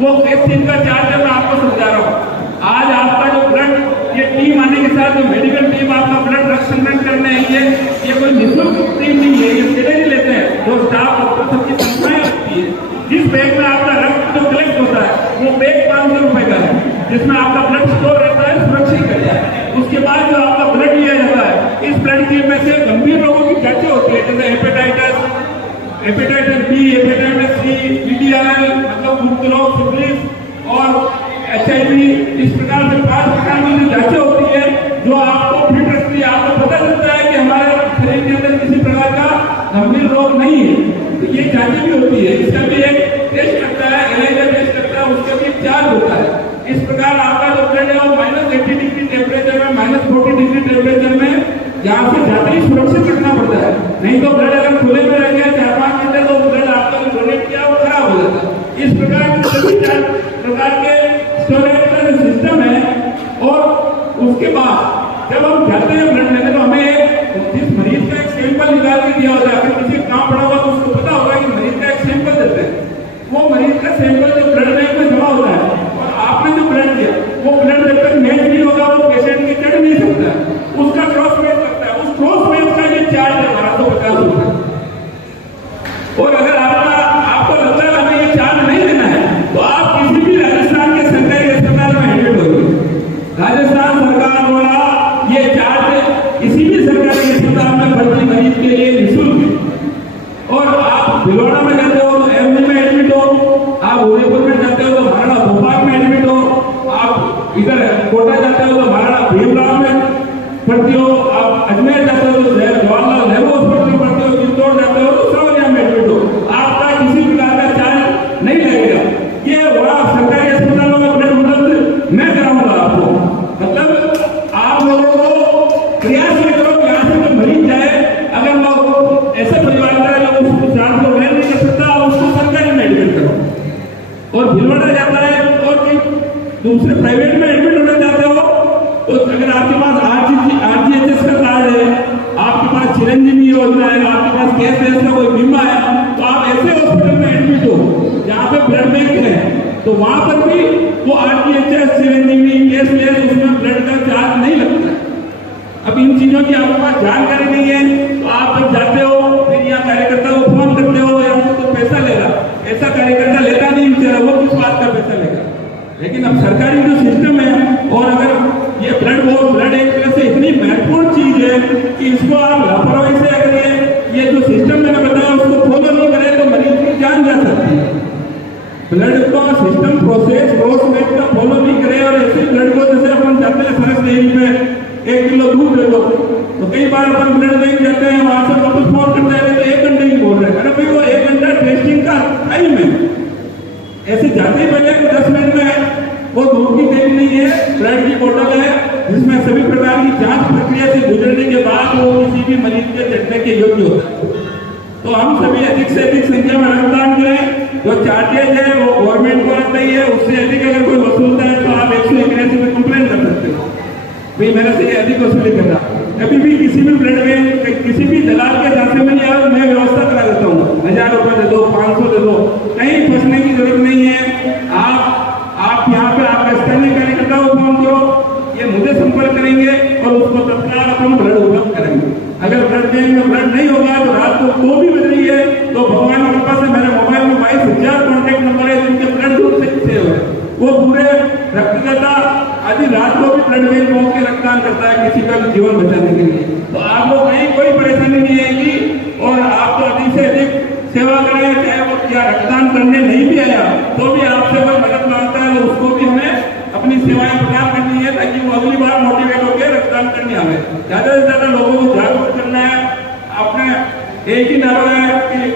वो इस चीज का चार्ज मैं आपको समझा रहा हूँ। आज आपका जो ब्लड ये टीम आने के साथ जो मेडिकल टीम आपका ब्लड रक्त संग्रहण करने आई है, ये कोई निःशुल्क टीम नहीं है, ये सीधे नहीं लेते हैं। जो स्टाफ डॉक्टर सबकी संख्याएं लगती है, जिस बैग में आपका रक्त जो कलेक्ट होता है वो बैग 500 रुपए का है, जिसमें आपका ब्लड स्टोर रहता है, सुरक्षित रहता है। उसके बाद जो आपका ब्लड लिया जाता है, इस ब्लड टीम में से गंभीर रोगों की जांचें होती है, जैसे hepatitis B, hepatitis C, PDRL मतलब मुक्त रोग, सिफिलिस और HIV, इस प्रकार से 5 प्रकार की जो जांचें होती है जो आपको फिट रखती है। आपको पता चलता है कि हमारे शरीर के अंदर किसी प्रकार का गंभीर रोग नहीं है, तो ये जांचें भी होती है। इसका भी एक टेस्ट करता है, एलाइजर टेस्ट करता है, उसका भी चार्ज होता है। इस प्रकार आपका जो ब्लड है वो -80 डिग्री टेम्परेचर में, -40 डिग्री टेम्परेचर में यहाँ से जाते ही सुरक्षित रखना पड़ता है। नहीं तो ब्लड अगर खुले में रह गया 4-5 घंटे तो ब्लड आपका जो डोनेट किया वो खराब हो जाता है। इस प्रकार के सभी 4 प्रकार के स्टोरेज का जो सिस्टम है। और उसके बाद जब हम जाते हैं ब्लड लेने तो हमें जिस मरीज का एक सैंपल निकाल के दिया होता है, अगर किसी काम पड़ा होगा तो उसको पता होगा कि मरीज का एक सैंपल देते हैं। वो मरीज का सैंपल जो ब्लड बैंक में जमा होता है और आपने जो ब्लड दिया वो ब्लड जब तक मैच नहीं होगा वो पेशेंट के चढ़ नहीं सकता है, उसका क्रॉस मैच लगता है। उस क्रॉस मैच का ये चार्ज है 1250 रुपए। और अगर आपको लगता है हमें ये चार्ज नहीं देना है तो आप किसी भी राजस्थान के सरकारी अस्पताल में एडमिट होंगे। राजस्थान सरकार द्वारा ये चार्ज किसी भी सरकारी अस्पताल में भर्ती मरीज के लिए निःशुल्क है। और आप भिलवाड़ा में जाते हो तो एमजी में एडमिट हो, आप उदयपुर में जाते हो तो महाराणा भोपाल में एडमिट हो, आप इधर कोटा जाते हो तो महाराणा भीमराव में भर्ती हो, आप अजमेर जाते हो तो जवाहरलाल नेहरू हॉस्पिटल में भर्ती हो, चित्तौड़ जाते हो तो सरोजिया में एडमिट हो। आपका किसी प्रकार का चार्ज नहीं लगेगा। ये वहाँ सरकारी अस्पतालों में ब्लड उपलब्ध मैं कराऊंगा आपको। मतलब आप लोगों को प्रयास ये करो यहाँ से जो मरीज जाए, अगर लोग ऐसे परिवार का जो उसको चार्ज को वहन नहीं कर सकता उसको सरकारी में एडमिट करो। और भिलवाड़ा जाता है और दूसरे प्राइवेट में एडमिट होने जाते हो तो अगर आपके पास RGHS का कार्ड है, आपके पास चिरंजीवी योजना है, आपके पास कैशलेस का कोई बीमा है, तो आप ऐसे हॉस्पिटल में एडमिट हो जहाँ पे ब्लड बैंक है तो वहां पर भी वो RGHS, चिरंजीवी, कैशलेस उसमें ब्लड का चार्ज नहीं लगता। अब इन चीजों की आपके पास जानकारी नहीं है तो आप जब जाते हो फिर यहाँ कार्यकर्ता को फोन करते हो या उनको तो पैसा लेगा। ऐसा कार्यकर्ता लेता नहीं बेचारा, वो किस बात का पैसा लेगा। लेकिन अब सरकारी जो सिस्टम है, और अगर ये ब्लड एक तरह से इतनी महत्वपूर्ण चीज है कि इसको आप लापरवाही से अगर ये जो सिस्टम मैंने बताया उसको फॉलो नहीं करें तो मरीज की जान जा सकती है। ब्लड का सिस्टम प्रोसेस का फॉलो नहीं करे और ऐसे ब्लड को जैसे अपन जाते हैं सरस डेयरी में 1 किलो दूध दे दो तो कई बार अपन ब्लड बैंक जाते हैं, वहां से वापस फोन करते हैं तो 1 घंटे ही बोल रहे हैं। अरे भाई वो 1 घंटा टेस्टिंग का टाइम है। ऐसे जाते ही पहले 10 मिनट में वो दूध की थैली नहीं है, ब्लड की बोतल है जिसमें सभी प्रकार की जांच प्रक्रिया से गुजरने के बाद वो किसी भी मरीज के चढ़ने के योग्य होता है। तो हम सभी अधिक से अधिक संख्या में रक्तदान करें। जो चार्जेज है वो गवर्नमेंट को लगता ही है, उससे अधिक अगर कोई वसूलता है तो आप 181 में कंप्लेन कर सकते हो, भाई मेरे से अधिक वसूली कर रहा। कभी भी किसी भी ब्लड में किसी भी दलाल के झांसे में नहीं आओ, मैं व्यवस्था करा देता हूँ, 1000 रुपए दे दो, 500 दे दो, कहीं फंसने की जरूरत नहीं है। आप यहाँ पे आपका स्थानीय कार्यकर्ता को फोन करो, ये मुझे संपर्क करेंगे और उसको तत्काल अपन ब्लड उपलब्ध करेंगे। अगर ब्लड बैंक में ब्लड नहीं होगा तो रात को 2 भी बज रही है तो भगवान की कृपा से मेरे मोबाइल में 22,000 कॉन्टेक्ट नंबर है जिनके ब्लड ग्रुप से हुए, वो पूरे रक्तदाता आधी रात को भी ब्लड बैंक पहुंच के रक्तदान करता है किसी का भी जीवन बचाने के लिए। तो आप लोग कहीं कोई परेशानी नहीं आएगी और आप तो अधिक से अधिक सेवा करें, चाहे वो क्या रक्तदान करने नहीं भी आया तो भी आपसे कोई मदद मांगता है तो उसको भी हमें अपनी सेवाएं प्रदान करनी है ताकि वो अगली बार मोटिवेट होकर रक्तदान करने आवे। ज्यादा से ज्यादा लोगों को जागरूक करना है। आपने एक ही नारा है कि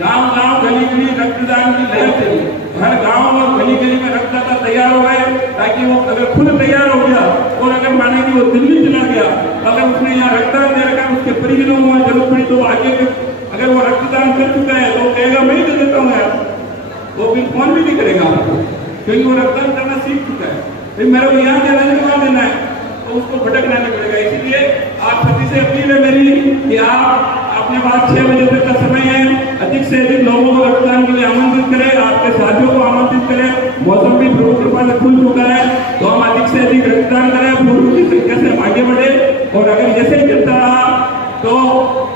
गांव-गांव गली-गली रक्तदान की लहर चली, हर गांव और गली-गली में रक्तदाता तैयार हो गए ताकि वो अगर खुद तैयार हो गया और अगर माने कि वो दिल्ली चला गया, अगर उसने यहाँ रक्तदान दे रखा, उसके परिजनों को जरूरत पड़ी तो आगे अगर वो रक्तदान कर चुका है तो कहेगा मैं ही दे देता हूँ यार, वो फिर फोन भी नहीं करेगा आपको क्योंकि वो रक्तदान करना सीख चुका है। फिर मेरे को यहाँ देना है वहाँ देना है तो उसको भटकना नहीं पड़ेगा। इसीलिए आप सभी से अपील है मेरी कि आप अपने पास 6 बजे तक का समय है, अधिक से अधिक लोगों को रक्तदान के लिए आमंत्रित करें, आपके साथियों को आमंत्रित करें। मौसम भी प्रभु कृपा से खुल चुका है, तो हम अधिक से अधिक रक्तदान करें, पूर्व की संख्या से हम आगे बढ़े। और अगर जैसे ही चलता रहा तो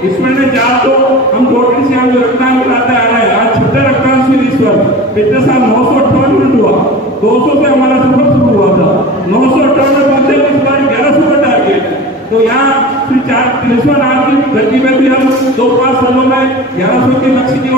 इस महीने 4 तो हम रोटरी से हम जो रक्तदान कराते आ रहे हैं, आज 6ठा रक्तदान शिविर इस वर्ष। पिछले साल 958 यूनिट हुआ, 200 से हमारा सफर शुरू हुआ था, 958 पहुंचे, इस बार 1100 का टारगेट। तो यहाँ फिर 4 आज की धरती में भी हम 2-5 सालों में 1100 के लक्ष्य की